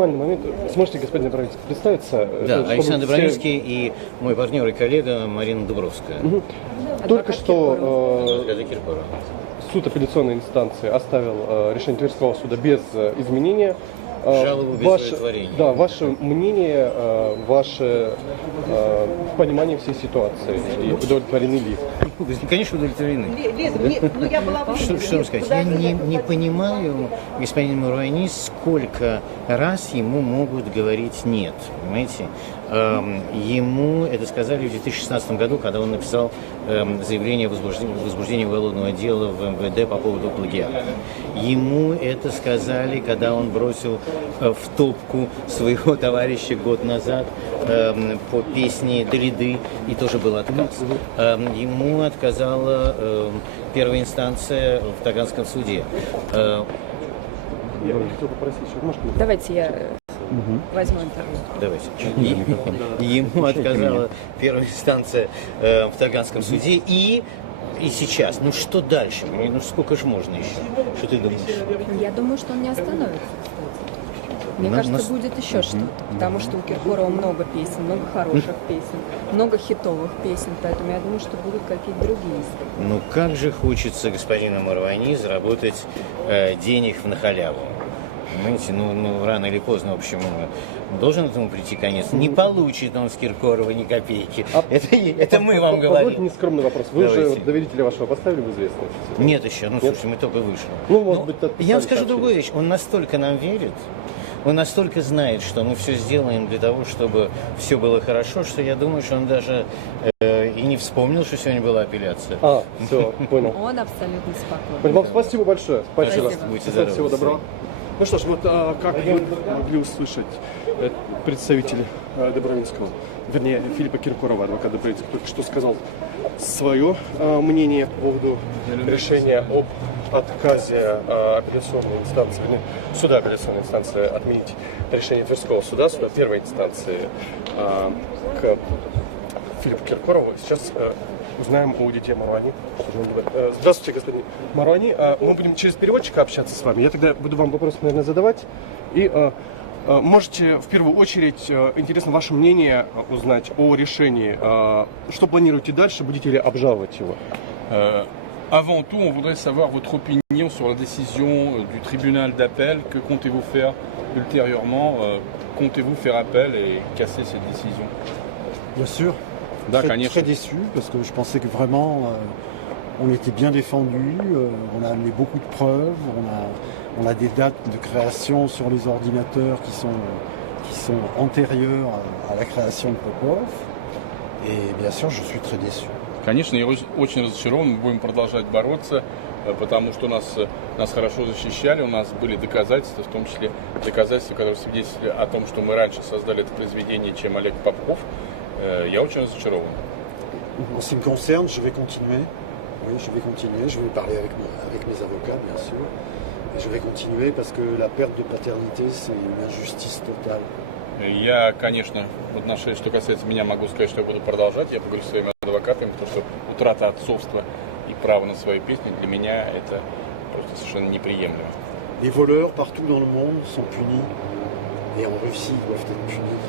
Момент. Сможете, господин Добровинский, представиться? Да, Александр Добровинский и мой партнер и коллега Марина Дубровская. Угу. Только что Киркорова. суд апелляционной инстанции оставил решение Тверского суда без изменения. Жалобу без удовлетворения. Да, ваше мнение, ваше понимание всей ситуации. И удовлетворены ли? Конечно, удовлетворены. Что вам сказать? Я не понимаю, господин Марвани, сколько раз ему могут говорить «нет». Понимаете? Ему это сказали в 2016 году, когда он написал заявление о возбуждении уголовного дела в МВД по поводу плагиата. Ему это сказали, когда он бросил в топку своего товарища год назад по песне «Далиды», и тоже был отказ. Ему отказала первая инстанция в Таганском суде. Я хотел попросить еще, может, давайте я возьму интервью. Давайте. Ему отказала первая инстанция в Таганском суде и сейчас. Ну что дальше? Ну сколько же можно еще? Что ты думаешь? Я думаю, что он не остановится. Мне кажется, будет еще что-то, потому что у Киркорова много песен, много хороших песен, много хитовых песен, поэтому я думаю, что будут какие-то другие. Ну как же хочется господину Марвани заработать денег на халяву. Понимаете, ну рано или поздно, в общем, должен этому прийти конец. Не получит он с Киркорова ни копейки. Это мы вам говорим. Позвольте нескромный вопрос. Вы уже доверителя вашего поставили в известность? Нет еще, слушай, мы только вышли. Я вам скажу другую вещь. Он настолько нам верит, он настолько знает, что мы все сделаем для того, чтобы все было хорошо, что я думаю, что он даже и не вспомнил, что сегодня была апелляция. Все, понял. Он абсолютно спокойный. Вам спасибо большое. Спасибо. Будьте здоровы. Всего доброго. Ну что ж, вот как вы могли услышать представитель Добровинского, вернее, Филиппа Киркорова, адвокат Добровинского, только что сказал свое мнение по поводу решения об отказе апелляционной инстанции, суда апелляционной инстанции отменить решение Тверского суда, суда первой инстанции к Филиппу Киркорову. Сейчас узнаем у детей Марвани. Здравствуйте, господин Марвани. Мы будем через переводчика общаться с вами. Я тогда буду вам вопросы, наверное, задавать. И можете в первую очередь, интересно ваше мнение узнать о решении. Что планируете дальше? Будете ли обжаловать его? Avant tout, on voudrait savoir votre opinion sur la décision du tribunal d'appel. Que comptez-vous faire ultérieurement? Comptez-vous faire appel et casser cette décision? Bien sûr. Très déçu parce que je pensais que vraiment on était bien défendu, on a amené beaucoup de preuves, on a des dates de création sur les ordinateurs qui sont antérieures à la création de Popov, et bien sûr je suis très déçu. Конечно, я очень разочарован, мы будем продолжать бороться, потому что нас хорошо защищали, у нас были доказательства, в том числе доказательства, которые свидетельствовали о том, что мы раньше создали это произведение, чем Олег Попов. Я очень разочарован. En ce qui me concerne, je vais continuer. Oui, je vais continuer. Je vais parler avec mes avocats, bien sûr. Et je vais continuer parce que la perte de paternité, c'est une injustice totale. Я, конечно, в отношении, что касается меня, могу сказать, что я буду продолжать. Я поговорю с своими адвокатами, потому что утрата отцовства и права на свои песни для меня это просто совершенно неприемлемо. Les voleurs partout dans le monde sont punis. Et en Russie, ils doivent être punis.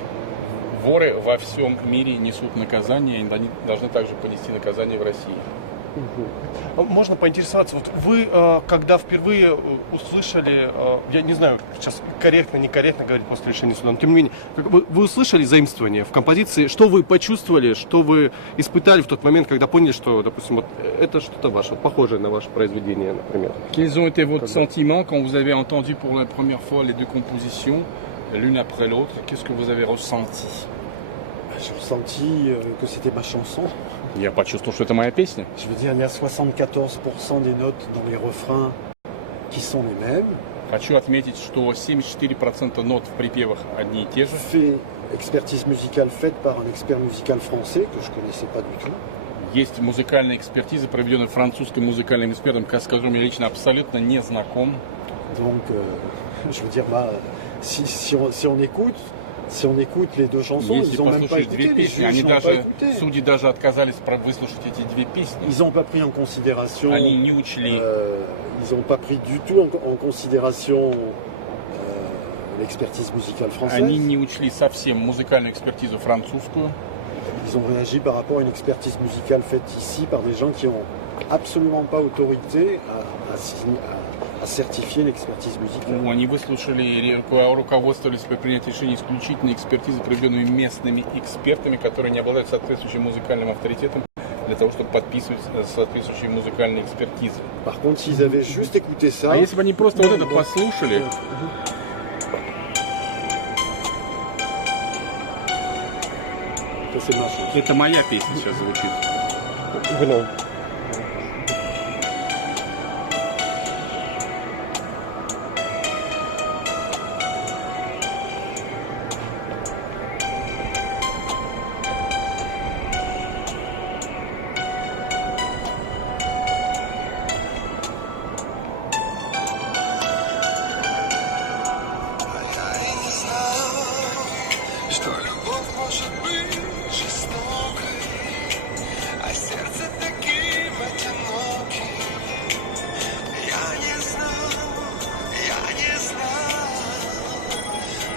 Воры во всем мире несут наказание, и они должны также понести наказание в России. Можно поинтересоваться, вот вы, когда впервые услышали, я не знаю, сейчас корректно, некорректно говорить после решения суда, но тем не менее, вы услышали заимствование в композиции, что вы почувствовали, что вы испытали в тот момент, когда поняли, что, допустим, вот это что-то ваше, вот, похожее на ваше произведение, например? Quels ont été vos sentiments quand vous avez entendu pour la première fois les deux compositions, l'une après l'autre? Qu'est-ce que vous avez ressenti? J'ai ressenti que c'était ma chanson. Я почувствовал, что это моя песня. Je veux dire, il y a 74% des notes dans les refrains qui sont les mêmes. Хочу отметить, что 74% нот в припевах одни и те же. Fait expertise musicale faite par un expert musical français que je connaissais pas du tout. Есть музыкальная экспертиза, проведенная французским музыкальным экспертом, с которым я лично абсолютно не знаком. Donc, je veux dire, si on écoute les deux chansons, Если ils ont même pas послушать две écouté, les песни, juges они n'ont pas даже, écouté. судьи даже отказались выслушать эти две песни. Ils n'ont pas pris en considération. Они не учли. Ils n'ont pas pris du tout en considération l'expertise musicale française. Они не учли совсем музыкальную экспертизу французскую. Ils ont réagi par rapport à une expertise musicale faite ici par des gens qui n'ont absolument pas autorité à certifier l'expertise musicale. Они выслушали и руководствовались при принятии решений исключительно экспертизы, проведенными местными экспертами, которые не обладают соответствующим музыкальным авторитетом для того, чтобы подписывать соответствующие музыкальные экспертизы. Par contre, s'ils avaient juste écouté ça... А если бы они просто вот это послушали... Это моя песня сейчас звучит. Genau. Что любовь может быть жестокой, а сердце таким одиноким. Я не знал,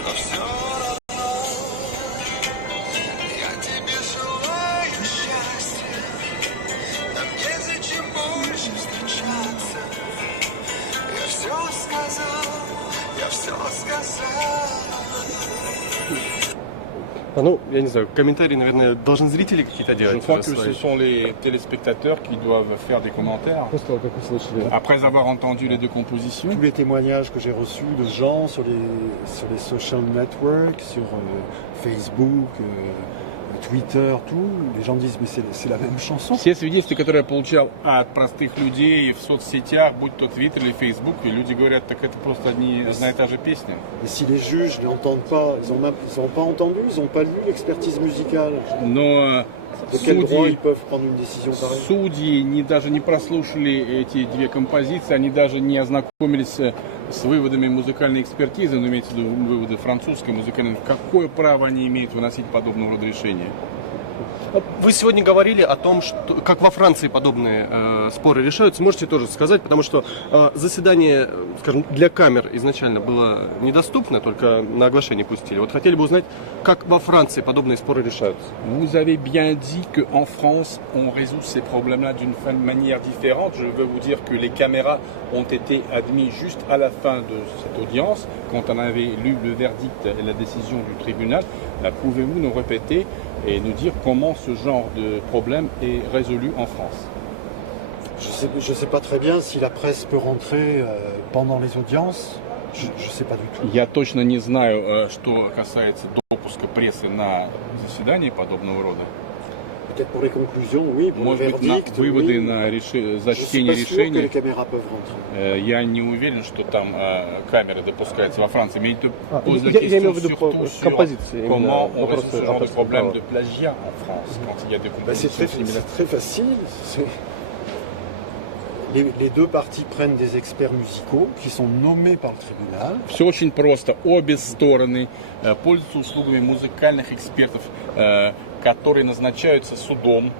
но все равно я тебе желаю счастья. Нам незачем больше встречаться. Я все сказал. Ну, я не знаю, комментарии, наверное, должны зрители какие-то Je делать. crois que ce sont les téléspectateurs qui doivent faire des commentaires. После того, как вы слышали. Après avoir entendu les deux compositions, Tous les témoignages que j'ai reçus de gens sur les social networks, sur Facebook, Twitter, tout, les gens disent mais c'est la même chanson. все свидетельства, которые я получал от простых людей в соцсетях, будь то Twitter или Facebook, и люди говорят, так это просто одна и та же песня. Et si les juges n'entendent pas, ils n'ont pas entendu, ils n'ont pas lu l'expertise musicale. Но De quel droit судьи, ils peuvent prendre une décision pareille? судьи даже не прослушали эти две композиции, они даже не ознакомились с выводами музыкальной экспертизы, но имеется в виду выводы французской музыкальной. Какое право они имеют выносить подобного рода решения? Вы сегодня говорили о том, что, как во Франции подобные споры решаются. Можете тоже сказать, потому что заседание, скажем, для камер изначально было недоступно, только на оглашение пустили. Вот хотели бы узнать, как во Франции подобные споры решаются. Vous avez bien dit qu'en France, on résout ces problèmes-là d'une manière différente. Je veux vous dire que les caméras ont été admises juste à la fin de cette audience, quand on avait lu le verdict et la décision du tribunal. Pouvez-vous nous répéter et nous dire comment ce genre de problème est résolu en France? Je sais pas très bien si la presse peut rentrer pendant les audiences. Je sais pas du tout. Я точно не знаю, что касается допуска прессы на заседания подобного рода. Peut-être pour les conclusions, oui, pour Может le быть, на verdict, выводы oui. на Je suis зачтение pas sûr que les решения. caméras peuvent rentrer. Я не уверен, что там камеры допускаются во Франции. Mais il te Ah, pose la я имею question в виду surtout sur композиции, comment именно on résout вопросы ce genre de авторского problème права. de plagiat en France quand il y a des Bah, c'est compositions similaires. très facile. Les deux parties prennent des experts musicaux qui sont nommés par le tribunal. Все очень просто. Обе стороны пользуются услугами музыкальных экспертов, которые назначаются судом.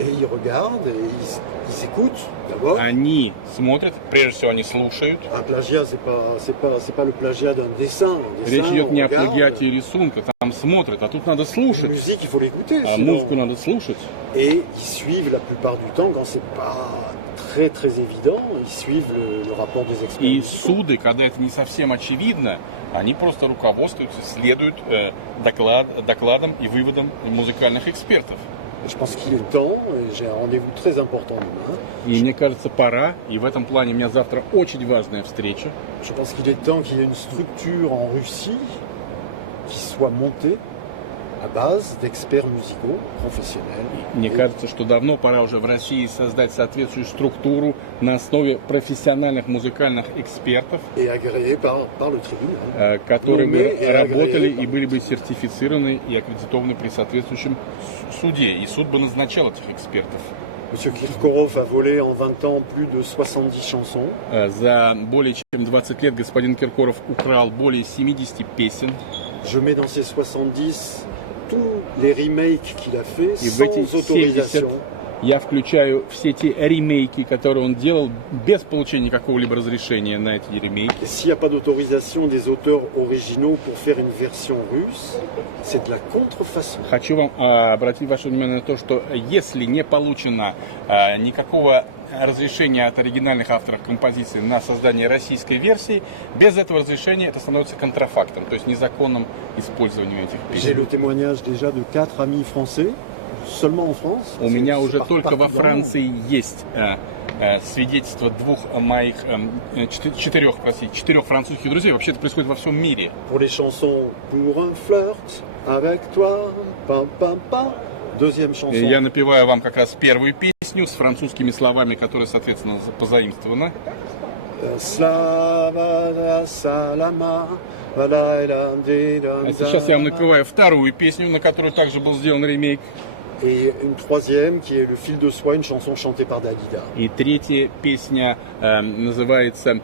Et ils regardent, et ils écoutent d'abord. Они смотрят, прежде всего они слушают. Un plagiat, c'est pas le plagiat d'un dessin. Un dessin, Речь идет on не о regarde. плагиате рисунка, там смотрят, а тут надо La слушать. musique, il faut l'écouter. А sinon- музыку надо слушать. Et ils suivent la plupart du temps, quand c'est pas très évident, ils suivent le rapport des experts. И musicaux. суды, когда это не совсем очевидно, они просто руководствуются, следуют докладам и выводам музыкальных экспертов. Je pense qu'il est temps, et j'ai un rendez-vous très important demain. И мне кажется, пора, и в этом плане у меня завтра очень важная встреча. Je pense qu'il est temps qu'il y ait une structure en Russie qui soit montée à base d'experts musicaux professionnels. Мне Et- кажется, что давно пора уже в России создать соответствующую структуру на основе профессиональных музыкальных экспертов, et agréés par le tribunal. которые бы Nommés et работали agréés. и были бы сертифицированы и аккредитованы при соответствующем суде. И суд бы назначал этих экспертов. Monsieur Kirkorov a volé en 20 ans plus de 70 chansons. За более чем 20 лет господин Киркоров украл более 70 песен. Je mets dans ces 70 tous les remakes qu'il a fait И в sans эти autorisation. 70 я включаю все те ремейки, которые он делал без получения какого-либо разрешения на эти ремейки. S'il n'y a pas d'autorisation des auteurs originaux pour faire une version russe, c'est de la contrefaçon. Хочу вам обратить ваше внимание на то, что если не получено никакого разрешения от оригинальных авторов композиции на создание российской версии, без этого разрешения это становится контрафактом, то есть незаконным использованием этих J'ai песен. le témoignage déjà de 4 amis français, seulement en France. У меня уже C'est только во particulièrement. Франции есть свидетельство четырех французских друзей. Вообще это происходит во всем мире. Pour les chansons Pour un flirt avec toi, pam pam pam. Deuxième chanson. Я напеваю вам как раз первую песню с французскими словами, которые, соответственно, позаимствованы. Slava salama. А сейчас я вам напеваю вторую песню, на которую также был сделан ремейк. Et une troisième qui est Le fil de soie, une chanson chantée par Dalida. И третья песня называется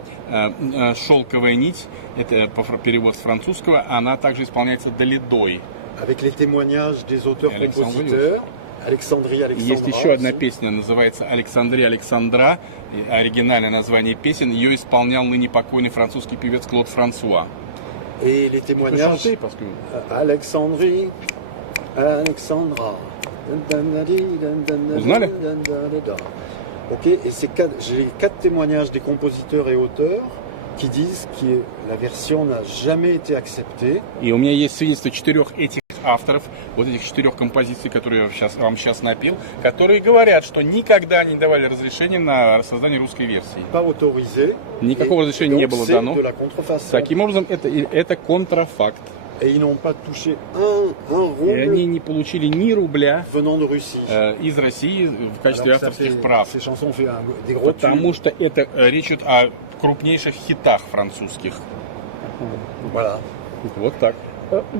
«Шелковая нить». Это перевод с французского. Она также исполняется Далидой. Avec les témoignages des auteurs-compositeurs. Alexandrie, Есть еще одна песня, называется «Александрия Александра». И оригинальное название песен. Ее исполнял ныне покойный французский певец Клод Франсуа. Et les témoignages. Alexandrie, Alexandra. Узнали? Ok, et j'ai 4 témoignages des compositeurs et auteurs qui disent que la version n'a jamais été acceptée. И у меня есть свидетельство 4 этих авторов, вот этих 4 композиций, которые я вам сейчас напел, которые говорят, что никогда не давали разрешения на создание русской версии. Pas autorisé. Никакого разрешения не было дано. De la contrefaçon. Таким образом, это контрафакт. Et ils n'ont pas touché un И они rouble не получили ни рубля venant de Russie. из России в качестве Alors que ça авторских fait- прав. Ces chansons ont fait des gros tubes. Потому что это речь идет о крупнейших хитах французских. Voilà. Вот так.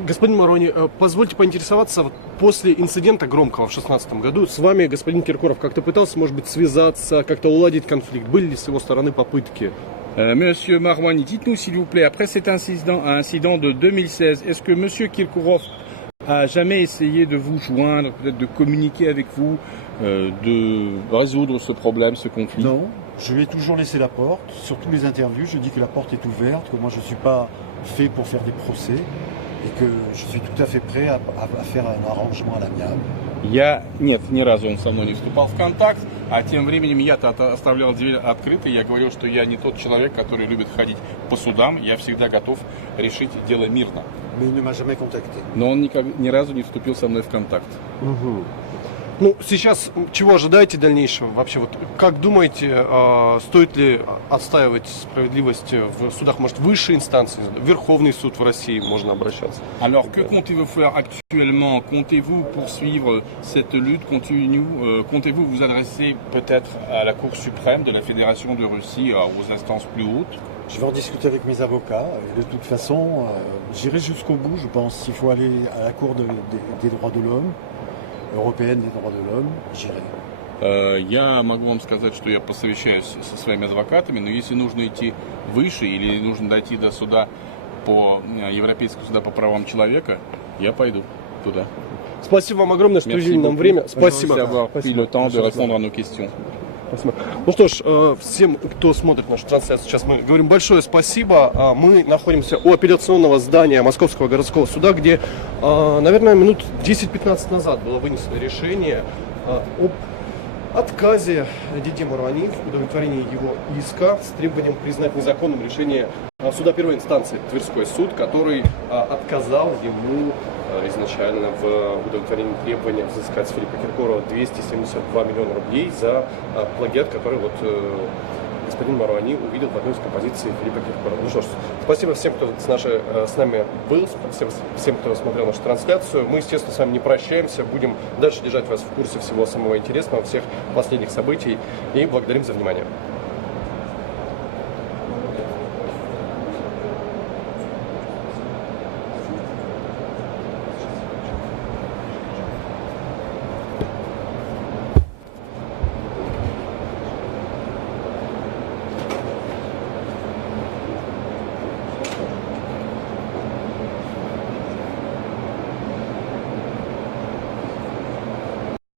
Господин Марони, позвольте поинтересоваться, вот после инцидента громкого в 2016 году с вами господин Киркоров как-то пытался, может быть, связаться, как-то уладить конфликт? Были ли с его стороны попытки? Monsieur Marouani, dites-nous s'il vous plaît, après cet incident de 2016, est-ce que Monsieur Kirkorov a jamais essayé de vous joindre, peut-être de communiquer avec vous, de résoudre ce problème, ce conflit? Non, je lui ai toujours laissé la porte. Sur toutes les interviews, je dis que la porte est ouverte, que moi je ne suis pas fait pour faire des procès et que je suis tout à fait prêt à faire un arrangement à l'amiable. Нет, ни разу он со мной не вступал в контакт, а тем временем я-то оставлял дверь открытой, я говорил, что я не тот человек, который любит ходить по судам, я всегда готов решить дело мирно. Mais il ne m'a jamais contacté. Но он ни разу не вступил со мной в контакт. Ну, сейчас чего ожидаете дальнейшего? Вообще, вот как думаете, стоит ли отстаивать справедливость в судах, может, высшей инстанции, Верховный суд в России можно обращаться? Alors, que comptez-vous faire actuellement? Comptez-vous poursuivre cette lutte? Comptez-vous vous adresser peut-être à la Cour suprême de la Fédération de Russie, aux instances plus hautes? Je vais en discuter avec mes avocats. Et de toute façon, j'irai jusqu'au bout, je pense. S'il faut aller à la Cour des droits de l'homme, européenne des droits de l'homme, j'irai. Я могу вам сказать, что я посовещаюсь со своими адвокатами, но если нужно идти выше или нужно дойти до суда по Европейского суда по правам человека, я пойду туда. Спасибо вам огромное, что уделили нам время. Спасибо. Merci d'avoir pris le temps de répondre à nos questions. Спасибо. Ну что ж, всем, кто смотрит нашу трансляцию, сейчас мы говорим большое спасибо. Мы находимся у апелляционного здания Московского городского суда, где, наверное, минут 10-15 назад было вынесено решение об отказе Дидье Маруани в удовлетворении его иска с требованием признать незаконным решение суда первой инстанции, Тверской суд, который отказал ему изначально в удовлетворении требования взыскать с Филиппа Киркорова 272 миллиона рублей за плагиат, который вот господин Маруани увидел в одной из композиций Филиппа Киркорова. Ну что ж, спасибо всем, кто с нами был, всем, кто смотрел нашу трансляцию. Мы, естественно, с вами не прощаемся, будем дальше держать вас в курсе всего самого интересного, всех последних событий и благодарим за внимание.